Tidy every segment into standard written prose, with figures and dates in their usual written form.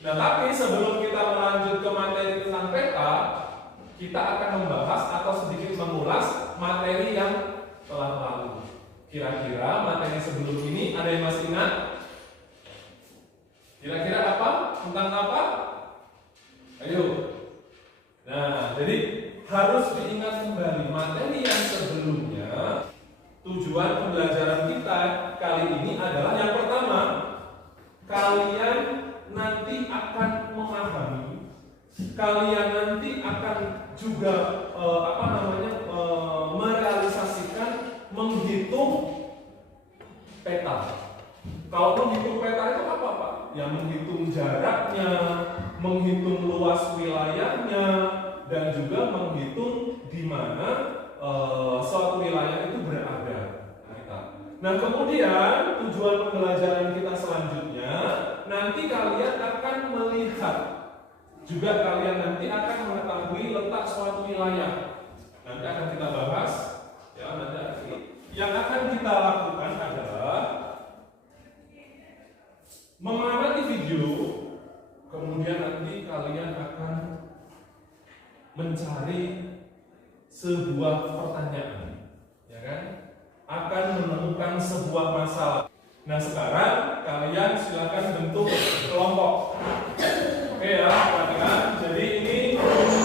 Nah, tapi sebelum kita melanjut ke materi tentang peta, kita akan membahas atau sedikit mengulas materi yang telah lalu. Kira-kira materi sebelum ini ada yang masih ingat? Kira-kira apa? Tentang apa? Ayo. Nah, jadi harus diingat kembali materi yang sebelumnya. Tujuan pembelajaran kita kali ini adalah yang pertama, kalian nanti akan memahami, kalian nanti akan juga merealisasikan, menghitung peta. Kalau menghitung peta itu apa, Pak? Ya menghitung jaraknya, menghitung luas wilayahnya, dan juga menghitung di mana suatu wilayah itu berada. Nah, kemudian tujuan pembelajaran kita selanjutnya, nanti kalian akan melihat, juga kalian nanti akan mengetahui letak suatu wilayah. Nanti akan kita bahas, ya nanti yang akan kita lakukan adalah mengamati video, kemudian nanti kalian akan mencari sebuah pertanyaan, ya kan? Akan menemukan sebuah masalah. Nah, sekarang kalian silakan bentuk kelompok. Oke ya, perhatikan. Jadi ini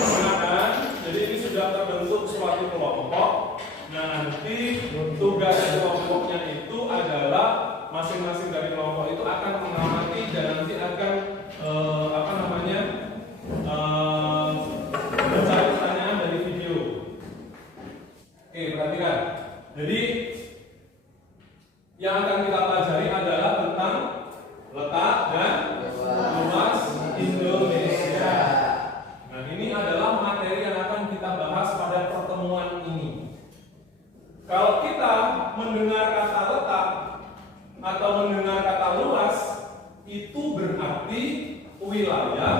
silakan. Jadi ini sudah terbentuk suatu kelompok. Nah, nanti tugas kelompoknya itu adalah masing-masing dari kelompok itu akan mengamati dan nanti akan mencari pertanyaan dari video. Oke, perhatikan. Jadi yang akan kita pelajari adalah tentang letak dan luas Indonesia. Nah, ini adalah materi yang akan kita bahas pada pertemuan ini. Kalau kita mendengar kata letak atau mendengar kata luas, itu berarti wilayah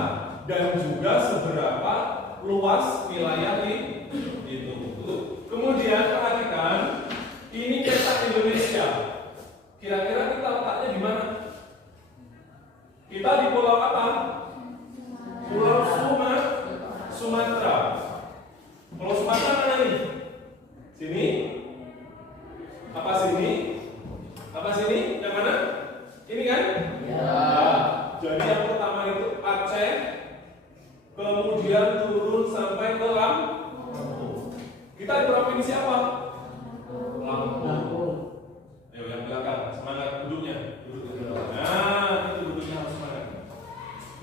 dan juga seberapa luas wilayah itu. Kemudian perhatikan, ini peta Indonesia. Kira-kira kita letaknya di mana? Kita di pulau apa? Pulau Sumatera. Kalau Sumatera mana nih? Sini? Apa sini? Apa sini? Yang mana? Ini kan? Ya. Jadi yang pertama itu Aceh, kemudian turun sampai ke Lampung. Kita di provinsi apa? Lampung. Ayo yang belakang, semangat duduknya. Nah, itu duduknya harus semangat.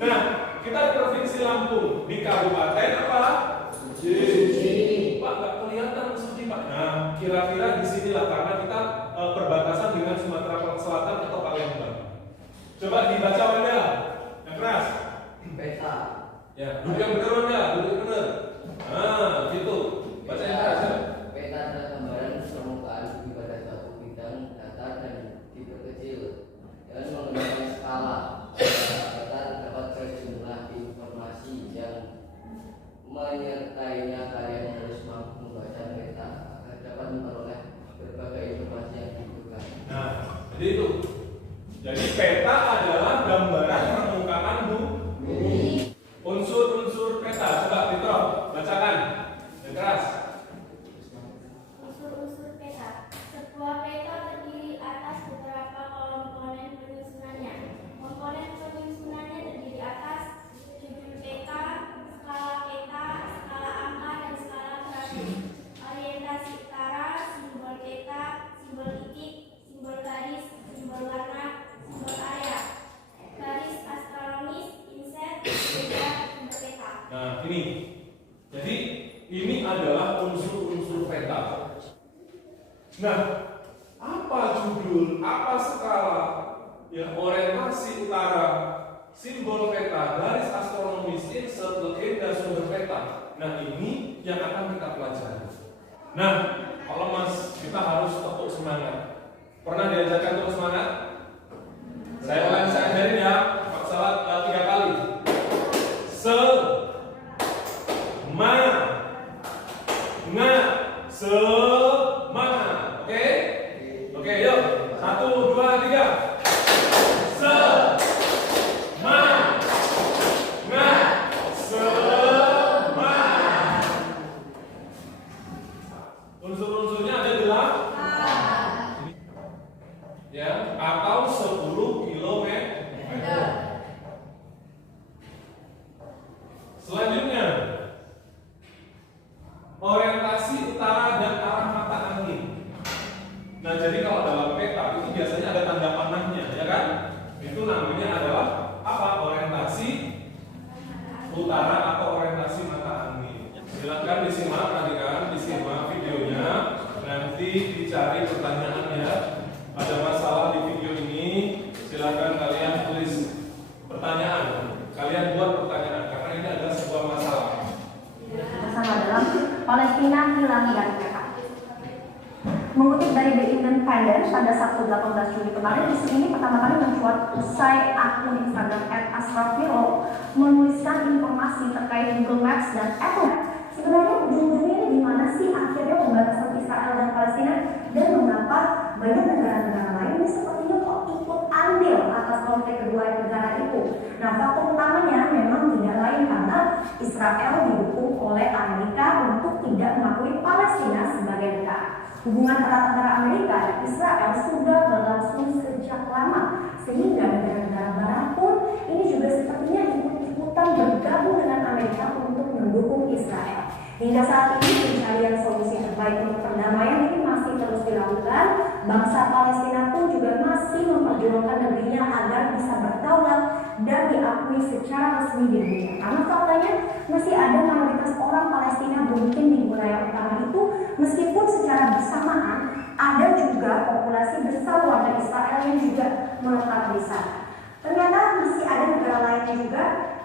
Nah, kita di provinsi Lampung, di kabupaten apa? Pak, nggak kelihatan Suci Pak. Nah, kira-kira di sinilah karena kita perbatasan dengan Sumatera Selatan atau Palembang. Coba dibaca Wanda, yang keras. Peta. Ya, duduk yang benar Wanda, duduk yang benar. Nah, gitu. Baca yang keras ya. Peta adalah gambaran permukaan bumi pada suatu bidang datar dan diperkecil dengan menggunakan skala. Peta dapat berjumlah informasi yang menyertainya. Kalian harus mampu membaca peta agar dapat memperoleh berbagai informasi yang dibutuhkan. Nah, jadi itu. Jadi peta adalah gambaran permukaan bumi. Unsur-unsur peta, coba Fitro, bacakan. Yang keras. Unsur-unsur peta. Sebuah peta terdiri atas beberapa komponen penyusunannya. Komponen penyusunannya terdiri atas judul peta, skala angka, dan skala grafik. Orientasi utara, simbol peta, simbol titik, simbol garis, simbol warna, simbol area, garis astronomis, inset, juga simbol peta. Nah, ini. Jadi ini adalah unsur-unsur peta. Nah, apa judul, apa skala, ya orientasi utara, simbol peta, garis astronomis, insert, legenda, sumber peta. Nah, ini yang akan kita pelajari. Nah, kalau Mas, kita harus tetap semangat. Pernah diajarkan untuk semangat? Saya ajarin ya, salat 3 kali. Semangat. Oke? Oke, yuk. 1, 2, 3. Semangat. Semangat. Unsur-unsurnya ada 8. Ya, atau 10 kilometer. Selanjutnya, orientasi utara dan arah mata angin. Nah, jadi kalau dalam peta itu biasanya ada tanda panahnya, ya kan? Itu namanya adalah apa? Orientasi utara atau orientasi mata angin. Silakan disimak tadi kan, disimak videonya. Nanti dicari pertanyaannya. Ada masalah di video ini, silakan kalian tulis pertanyaan. Kalian buat pertanyaan karena ini adalah sebuah masalah. Bersama dalam Palestina hilang dari peta. Mengutip dari The Independent pada Sabtu 18 Juli kemarin, isu ini pertama kali mencuat usai akun Instagram @asrafiro menuliskan informasi terkait Google Maps dan Apple Maps. Sebenarnya ujung-ujungnya ini gimana sih akhirnya pembatasan Israel dan Palestina, dan mengapa banyak negara-negara lain ini sepertinya kok ikut andil atas konflik kedua negara itu. Nah, faktor utamanya memang tidak lain karena Israel didukung oleh Amerika untuk tidak mengakui Palestina sebagai negara. Hubungan erat antara Amerika dan Israel sudah berlangsung sejak lama, sehingga negara-negara barat pun ini juga sepertinya ikut-ikutan bergabung dengan Amerika untuk mendukung Israel. Hingga saat ini pencarian solusi terbaik untuk perdamaian ini masih terus dilakukan. Bangsa Palestina pun juga masih memperjuangkan negerinya agar bisa berdaulat dan diakui secara resmi di dunia. Karena faktanya masih ada mayoritas orang Palestina mungkin di wilayah utara itu, meskipun secara bersamaan ada juga populasi besar warga Israel yang juga menetap di sana. Ternyata masih ada negara lainnya juga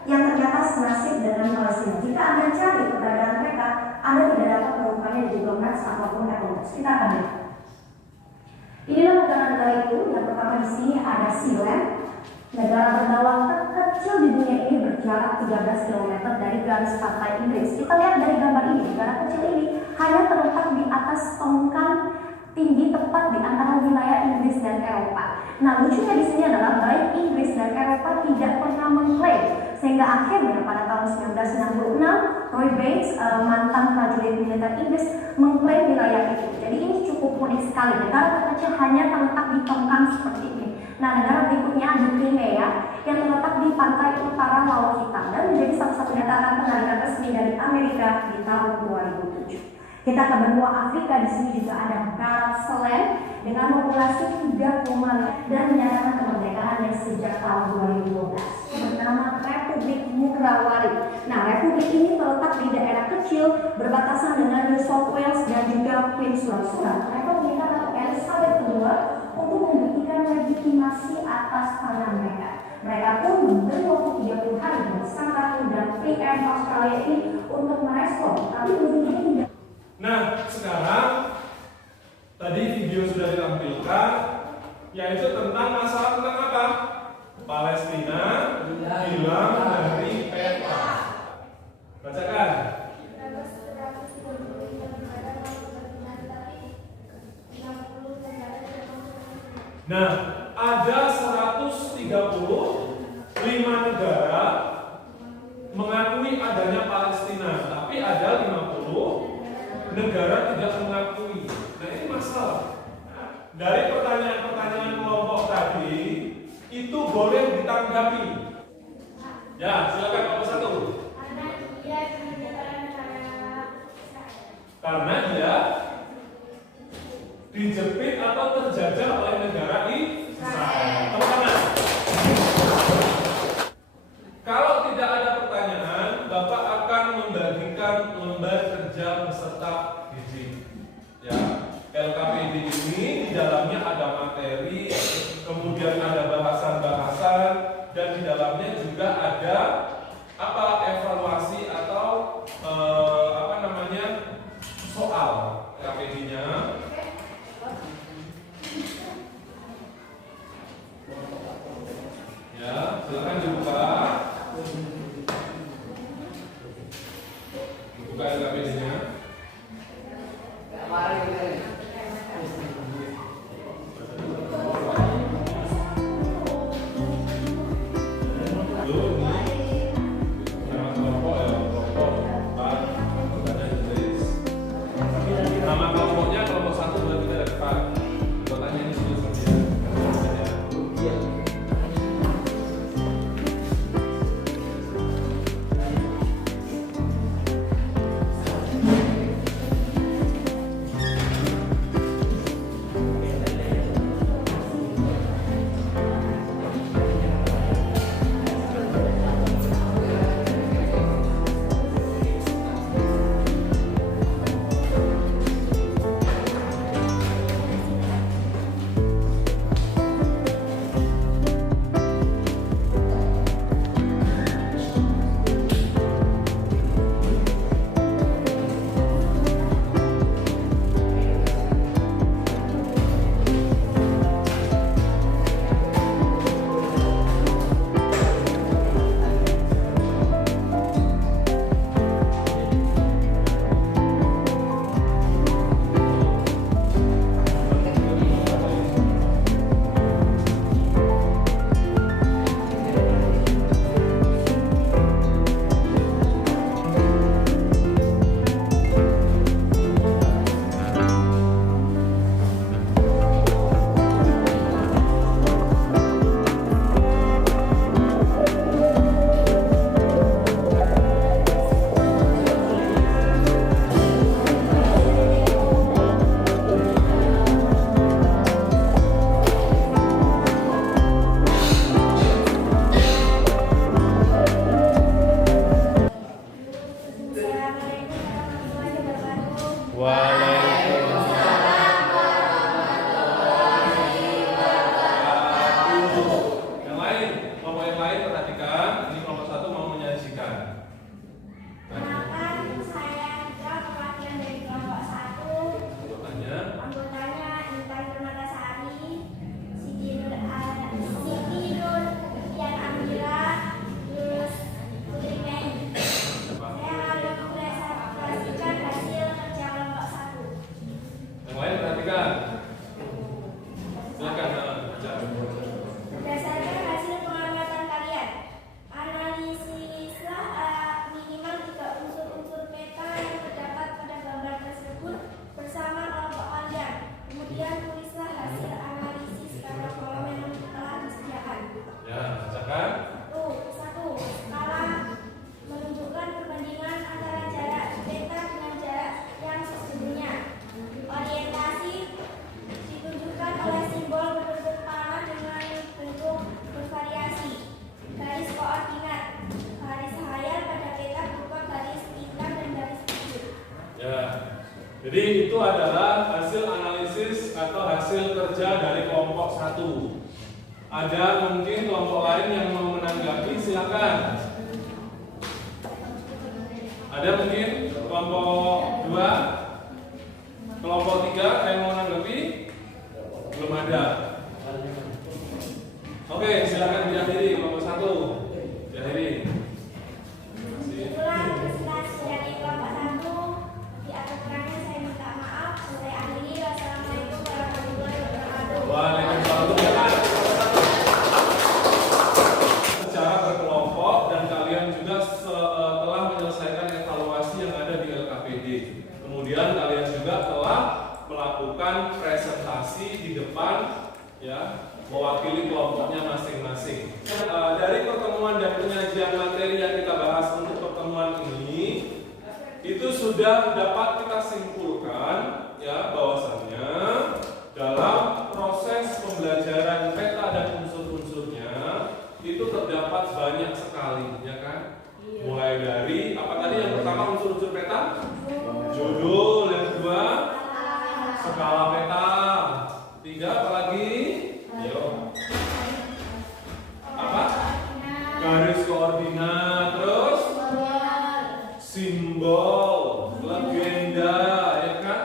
yang ternyata senasib dengan Palestina. Jika Anda cari keberadaan mereka, Anda tidak dapat menemukannya di Google Maps ataupun Apple Maps. Kita akan lihat. Inilah negara-negara itu. Yang pertama di sini ada Sealand, negara berdaulat terkecil di dunia ini, berjarak 13 km dari garis pantai Inggris. Kita lihat dari gambar ini, negara kecil ini hanya terletak di atas tongkang tinggi tepat di antara wilayah Inggris dan Eropa. Nah, lucunya di sini adalah baik Inggris dan Eropa tidak pernah mengklaim Sehingga akhirnya pada tahun 1966, Roy Bates, mantan prajurit militer Inggris, mengklaim wilayah itu. Jadi ini cukup unik sekali. Negara terkecil hanya terletak di tongkang seperti ini. Nah, negara berikutnya ada Crimea yang terletak di pantai utara Laut Hitam dan menjadi salah satu dataran penarikan resmi dari Amerika di tahun 2007. Kita ke benua Afrika, di sini juga ada Darussalam dengan populasi 3,5 dan menyatakan kemerdekaannya sejak tahun 2012 bernama Republik Mugrawari. Nah, republik ini terletak di daerah kecil berbatasan dengan New South Wales dan juga Queensland. Mereka meminta Ratu Elizabeth II untuk memberikan legitimasi atas tanah mereka. Mereka pun memberi waktu 30 hari bersama Ratu dan PM Australia ini untuk merespon, tapi ujungnya tidak. Nah, sekarang tadi video sudah ditampilkan, yaitu tentang masalah tentang apa? Palestina hilang dari peta. Bacakan. Nah, ada 135 negara mengakui adanya Palestina, tapi ada 50 negara tidak mengakui. Nah, ini masalah. Dari pertanyaan-pertanyaan kelompok tadi, itu boleh ditanggapi. Ya, silakan nomor 1. Karena dia dijepit atau terjajah oleh negara Israel. Tepuk tangan. Kalau tidak ada pertanyaan, Bapak akan membagikan lembar kerja peserta didik. Ya, LKPD ini di dalamnya ada materi, kemudian ada bahasan-bahasan, dan di dalamnya juga ada apa evaluasi atau soal LKPD-nya. Ya, silakan dibuka. Buka LKPD-nya. Nama kelompoknya kelompok 1, 2, 3, dan 4. Kotanya ini sudah ya. Jadi itu adalah hasil analisis atau hasil kerja dari kelompok 1. Ada mungkin kelompok lain yang mau menanggapi, silakan. Ada mungkin kelompok 2, kelompok 3 yang mau menanggapi? Belum ada. Oke, silakan diakhiri kelompok 1. Diakhiri. Itulah presentasi dari kelompok 1. Di atas kurangnya saya minta maaf. Saya akhiri. Wassalamualaikum warahmatullahi wabarakatuh. Waalaikumsalam. Secara berkelompok dan kalian juga telah menyelesaikan evaluasi yang ada di LKPD. Kemudian kalian juga telah melakukan presentasi di depan, ya, mewakili kelompoknya masing-masing. Dari pertemuan dan penyajian materi yang kita bahas untuk pertemuan ini, itu sudah dapat kita simpulkan, ya, bahwasannya dalam proses pembelajaran peta dan unsur-unsurnya itu terdapat banyak sekali, ya kan? Mulai dari apa tadi yang pertama, unsur-unsur peta? Judul. Yang kedua, skala peta. 3 apa lagi? Yo. Apa? Garis koordinat. Terus simbol, legenda, ya kan?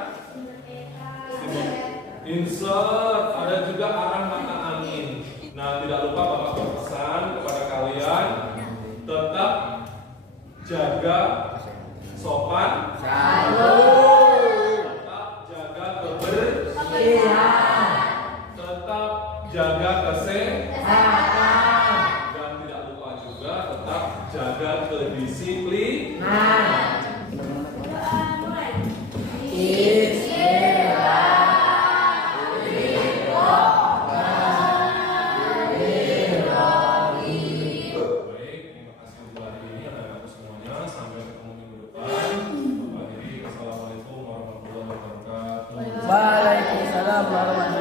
Insert, ada juga arah mata angin. Nah, tidak lupa Bapak berpesan kepada kalian tetap jaga sopan, tetap jaga kebersihan, tetap jaga kesehatan, dan tidak lupa juga tetap jaga kedisiplinan. Doa mulai. Baik, terima kasih untuk hari ini anak-anakku semuanya. Sampai ketemu minggu depan. Akhiri, assalamualaikum warahmatullahi wabarakatuh. Waalaikumsalam warahmatullahi wabarakatuh.